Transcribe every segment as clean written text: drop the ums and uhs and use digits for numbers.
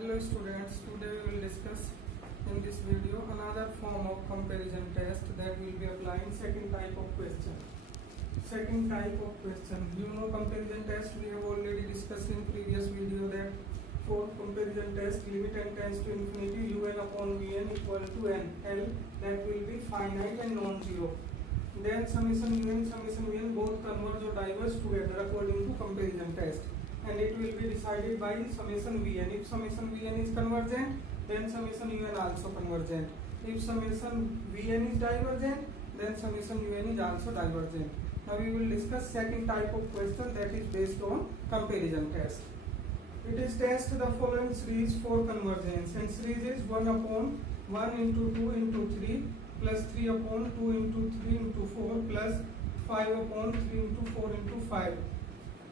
Hello students, today we will discuss in this video another form of comparison test that will be applying second type of question. Second type of question, you know comparison test we have already discussed in previous video that for comparison test limit n tends to infinity un upon vn equal to n, L that will be finite and non-zero. Then summation vn both converge or diverge together according to comparison test. And it will be decided by summation vn. If summation vn is convergent, then summation un also convergent. If summation vn is divergent, then summation un is also divergent. Now we will discuss second type of question that is based on comparison test. It is test the following series for convergence, and series is 1 upon 1 into 2 into 3 plus 3 upon 2 into 3 into 4 plus 5 upon 3 into 4 into 5.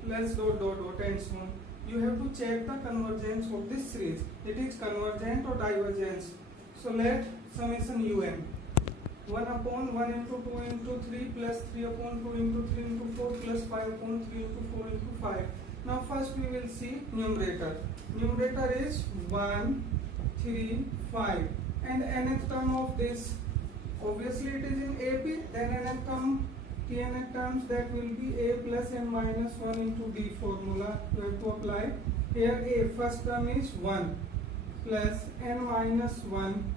Plus dot dot dot and so on. You have to check the convergence of this series. It is convergent or divergence. So let summation un 1 upon 1 into 2 into 3 plus 3 upon 2 into 3 into 4 plus 5 upon 3 into 4 into 5. Now first we will see numerator. Numerator is 1, 3, 5 and nth term of this, obviously it is in AP, then nth term Tnth terms that will be a plus n minus 1 into d formula you have to apply. Here a first term is 1 plus n minus 1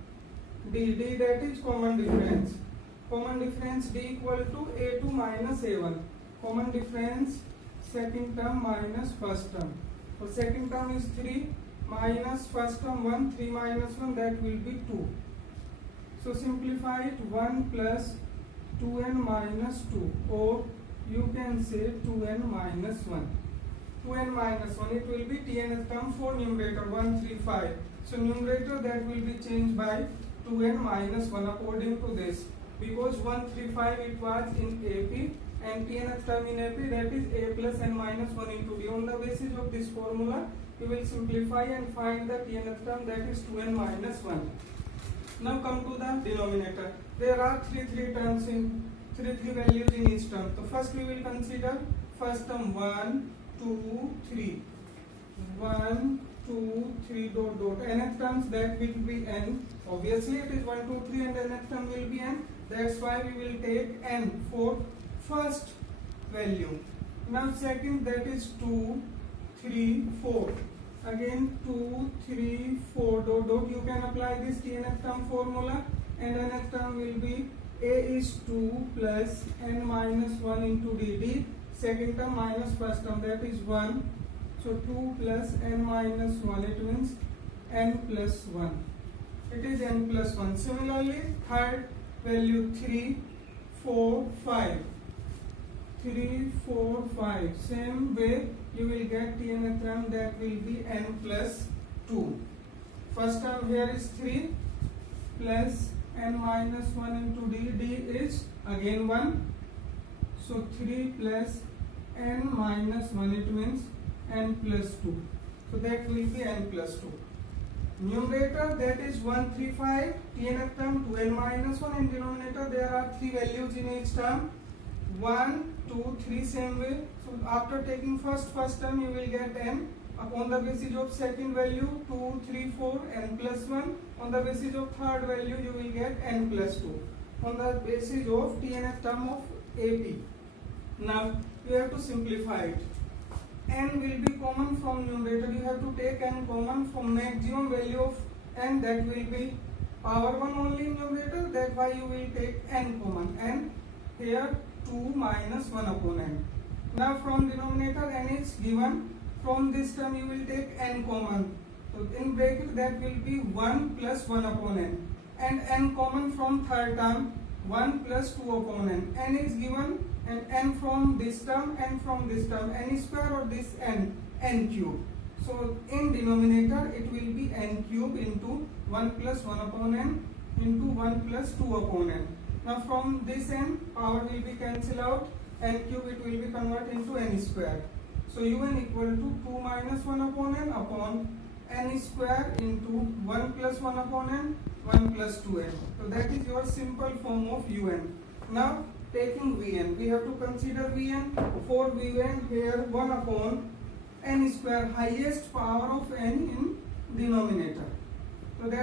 d that is common difference. Common difference d equal to a2 minus a1. Common difference second term minus first term. So second term is 3 minus first term 1, 3 minus 1 that will be 2. So simplify it, 1 plus 2n minus 2, or you can say 2n minus 1. 2n minus 1, it will be tnth term for numerator 1, 3, 5. So numerator that will be changed by 2n minus 1 according to this. Because 1, 3, 5 it was in AP and tnth term in AP that is a plus n minus 1 into d. On the basis of this formula, you will simplify and find the tnth term that is 2n minus 1. Now come to the denominator. There are three terms in three values in each term. So first we will consider first term 1, 2, 3. 1, 2, 3 dot dot. Nth terms that will be n. Obviously it is 1, 2, 3 and nth term will be n. That's why we will take n for first value. Now second that is 2, 3, 4. Again 2, 3, 4 dot dot. You can apply this tnth term formula and nth term will be a is 2 plus n minus 1 into d. Second term minus first term that is 1. So 2 plus n minus 1, it means n plus 1. It is n plus 1. Similarly third value 3, 4, 5. 3, 4, 5. Same way you will get tnth term that will be n plus 2. First term here is 3 plus n minus 1 into d is again 1. So 3 plus n minus 1, it means n plus 2. So that will be n plus 2. Numerator that is 1, 3, 5. Tnth term 2n minus 1. In denominator there are three values in each term. 1, 2, 3 same way. So after taking first term you will get n. On the basis of second value 2, 3, 4 n plus 1. On the basis of third value you will get n plus 2. On the basis of tnth term of AP. Now you have to simplify it. N will be common from numerator. You have to take n common from maximum value of n, that will be power 1 only in numerator. That's why you will take n common. And here 2 minus 1 upon n. Now from denominator n is given. From this term you will take n common. So in bracket that will be 1 plus 1 upon n. And n common from third term 1 plus 2 upon n. N is given and n from this term and from this term. N square or this n cube. So in denominator it will be n cube into 1 plus 1 upon n into 1 plus 2 upon n. Now from this n power will be cancelled out, n cube it will be converted into n square. So un equal to 2 minus 1 upon n square into 1 plus 1 upon n, 1 plus 2n. So that is your simple form of un. Now taking vn, we have to consider vn. For vn here 1 upon n square, highest power of n in denominator.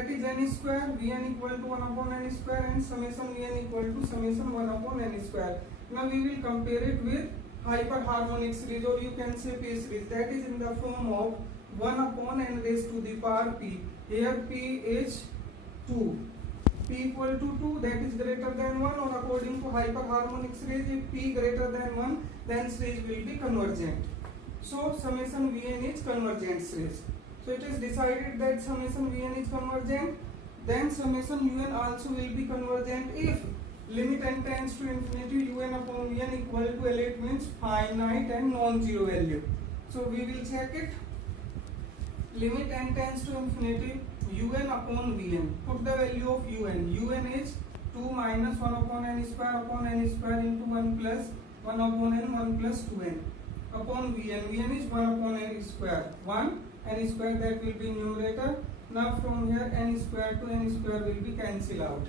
that is n square, Vn equal to 1 upon n square, and summation Vn equal to summation 1 upon n square. Now we will compare it with hyperharmonic series, or you can say P series, that is in the form of 1 upon n raised to the power p. Here p is 2. P equal to 2, that is greater than 1, or according to hyperharmonic series, if p greater than 1, then series will be convergent. So summation Vn is convergent series. So it is decided that summation Vn is convergent. Then summation Un also will be convergent if limit n tends to infinity Un upon Vn equal to L. It means finite and non-zero value. So we will check it. Limit n tends to infinity Un upon Vn. Put the value of Un. Un is 2 minus 1 upon n square into 1 plus 1 upon n, 1 plus 2n upon Vn. Vn is 1 upon n square. 1 n square, that will be numerator. Now from here n square to n square will be cancelled out.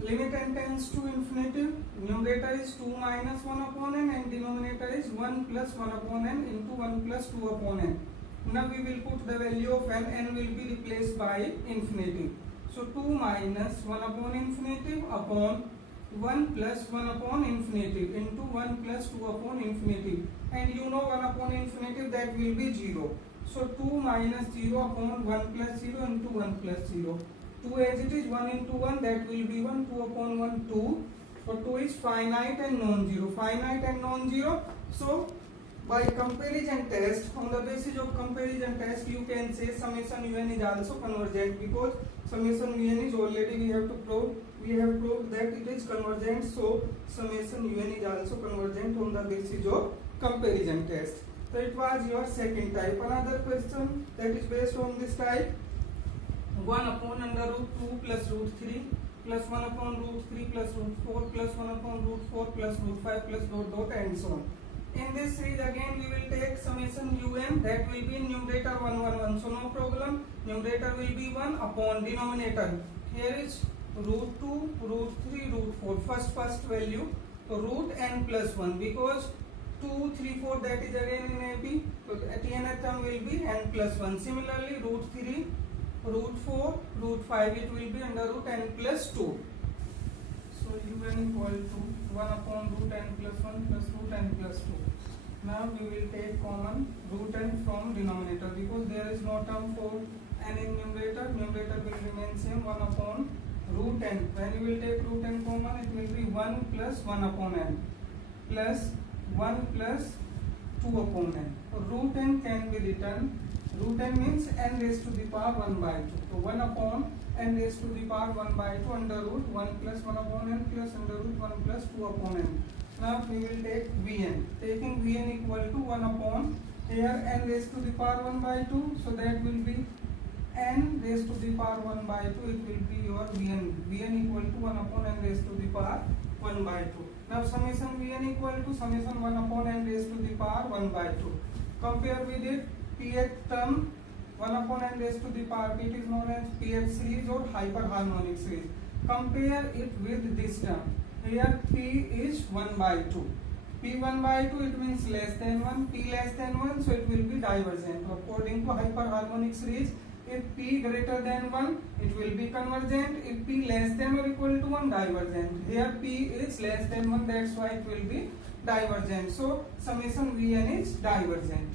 Limit n tends to infinity. Numerator is 2 minus 1 upon n and denominator is 1 plus 1 upon n into 1 plus 2 upon n. Now we will put the value of n will be replaced by infinity. So 2 minus 1 upon infinity upon 1 plus 1 upon infinity into 1 plus 2 upon infinity. And you know 1 upon infinity, that will be 0. So 2 minus 0 upon 1 plus 0 into 1 plus 0. 2 as it is, 1 into 1, that will be 1, 2 upon 1, 2. For 2 is finite and non-zero. Finite and non-zero. So by comparison test, on the basis of comparison test, you can say summation Un is also convergent, because summation Un is already we have proved that it is convergent. So summation Un is also convergent on the basis of comparison test. So it was your second type. Another question that is based on this type: 1 upon under root 2 plus root 3 plus 1 upon root 3 plus root 4 plus 1 upon root 4 plus root 5 plus dot dot and so on. In this series again we will take summation Un, that will be in numerator 1 1 1. So no problem. Numerator will be 1 upon denominator. Here is root 2, root 3, root 4. First value. So root n plus 1, because 2, 3, 4, that is again in AP. So the nth term will be n plus 1. Similarly root 3, root 4, root 5, it will be under root n plus 2. So Un equal to 1 upon root n plus 1 plus root n plus 2. Now we will take common root n from denominator, because there is no term for n in numerator. Numerator will remain same, 1 upon root n. When you will take root n common, it will be 1 plus 1 upon n plus 1 plus 2 upon n. Root n can be written, root n means n raised to the power 1 by 2. So 1 upon n raised to the power 1 by 2 under root 1 plus 1 upon n plus under root 1 plus 2 upon n. Now we will take Vn. Taking Vn equal to 1 upon, here n raised to the power 1 by 2. So that will be n raised to the power 1 by 2. It will be your Vn. Vn equal to 1 upon n raised to the power 1 by 2. Now summation Vn equal to summation 1 upon n raised to the power 1 by 2. Compare with it. Pth term 1 upon n raised to the power p, it is known as Pth series or hyperharmonic series. Compare it with this term. Here p is 1 by 2. P 1 by 2, it means less than 1. P less than 1, so it will be divergent. According to hyperharmonic series, if p greater than 1, it will be convergent. If p less than or equal to 1, divergent. Here p is less than 1, that's why it will be divergent. So summation Vn is divergent.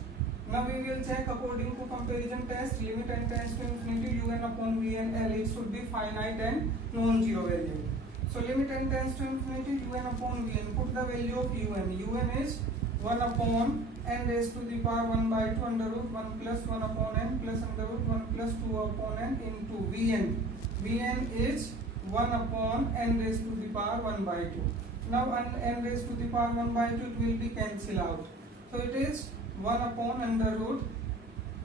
Now we will check according to comparison test. Limit n tends to infinity, Un upon Vn L, it should be finite and non-zero value. So limit n tends to infinity, Un upon Vn. Put the value of Un. Un is 1 upon n raised to the power 1 by 2 under root 1 plus 1 upon n plus under root 1 plus 2 upon n into Vn. Vn is 1 upon n raised to the power 1 by 2. Now n raised to the power 1 by 2, it will be cancelled out. So it is 1 upon under root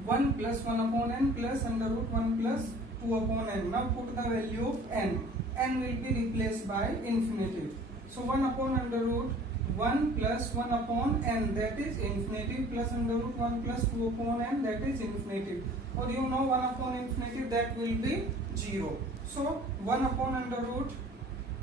1 plus 1 upon n plus under root 1 plus 2 upon n. Now put the value of n. N will be replaced by infinity. So 1 upon under root 1 plus 1 upon n, that is infinity, plus under root 1 plus 2 upon n, that is infinity. Or you know 1 upon infinity, that will be 0. So 1 upon under root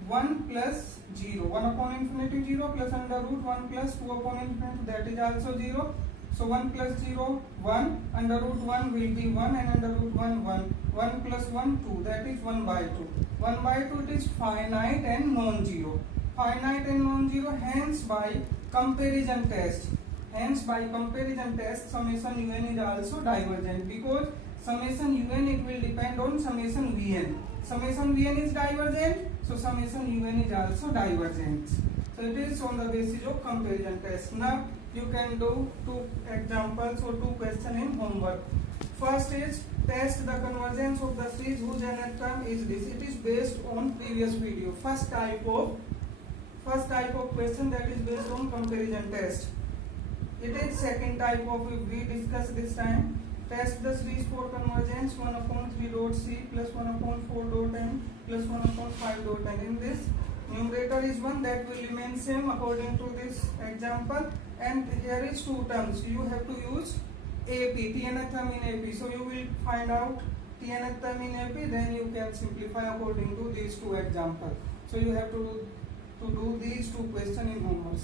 1 plus 0. 1 upon infinity 0 plus under root 1 plus 2 upon infinity, that is also 0. So 1 plus 0, 1, under root 1 will be 1 and under root 1, 1. 1 plus 1 2, that is 1 by 2. 1 by 2 it is finite and non-zero. Finite and non-zero, hence by comparison test. Hence by comparison test summation un is also divergent, because summation un it will depend on summation vn. Summation vn is divergent, so summation un is also divergent. So it is on the basis of comparison test. Now you can do two examples or two questions in homework. First is test the convergence of the series whose nth term is this. It is based on previous video. First type of question, that is based on comparison test. It is second type of, we discussed this time. Test the series for convergence 1 upon 3 dot c plus 1 upon 4 dot n plus 1 upon 5 dot n. In this, numerator is 1, that will remain same according to this example, and here is two terms. You have to use AP, tnth term in AP. So you will find out tnth term in AP, then you can simplify according to these two examples. So you have to do these two questions in homework.